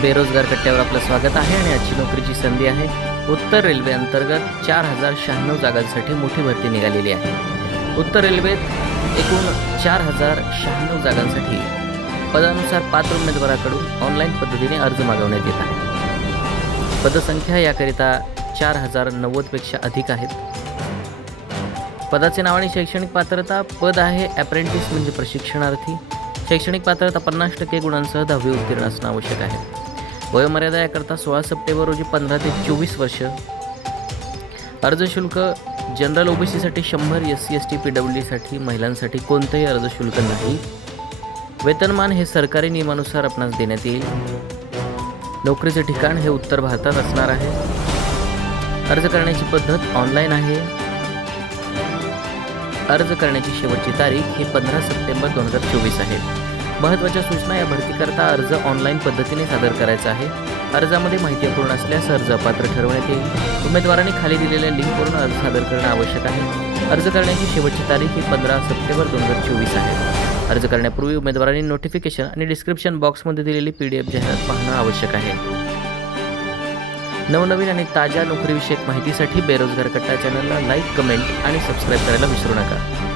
बेरोजगार कट्ट्यावर आपलं स्वागत आहे आणि आजची नोकरीची संधी आहे. उत्तर रेल्वे अंतर्गत 4096 जागांसाठी मोठी भरती निघालेली आहे. उत्तर रेल्वेत एकूण 4096 जागांसाठी पदानुसार पात्र उमेदवाराकडून ऑनलाईन पद्धतीने अर्ज मागवण्यात येत आहे. पदसंख्या याकरिता 4090पेक्षा अधिक आहेत. पदाचे नाव आणि शैक्षणिक पात्रता. पद आहे ॲप्रेंटिस म्हणजे प्रशिक्षणार्थी. शैक्षणिक पात्रता 50% गुणांसह 10वी उत्तीर्ण असणं आवश्यक आहे. वयोमर्यादा याकरता 16 सप्टेंबर रोजी 15 ते 24 वर्ष. अर्ज शुल्क जनरल OBCसाठी 100, SC ST PWDसाठी महिलांसाठी कोणतंही अर्ज शुल्क नाही. वेतनमान हे सरकारी नियमानुसार आपणास देण्यात येईल. नोकरीचे ठिकाण हे उत्तर भारतात असणार आहे. अर्ज करण्याची पद्धत ऑनलाईन आहे. अर्ज करण्याची शेवटची तारीख ही 15 सप्टेंबर 2024 आहे. महत्त्वाच्या सूचना. या भरतीकरता अर्ज ऑनलाईन पद्धतीने सादर करायचा आहे. अर्जामध्ये माहिती अपूर्ण असल्यास अर्ज अपात्र ठरवण्यात येईल. उमेदवारांनी खाली दिलेल्या लिंकवरून अर्ज सादर करणं आवश्यक आहे. अर्ज करण्याची शेवटची तारीख ही 15 सप्टेंबर 2024 आहे. अर्ज करण्यापूर्वी उमेदवारांनी नोटिफिकेशन आणि डिस्क्रिप्शन बॉक्समध्ये दिलेली PDF जाहिरात पाहणं आवश्यक आहे. नवनवीन आणि ताज्या नोकरीविषयक माहितीसाठी बेरोजगार कट्टा चॅनलला लाईक, कमेंट आणि सबस्क्राईब करायला विसरू नका.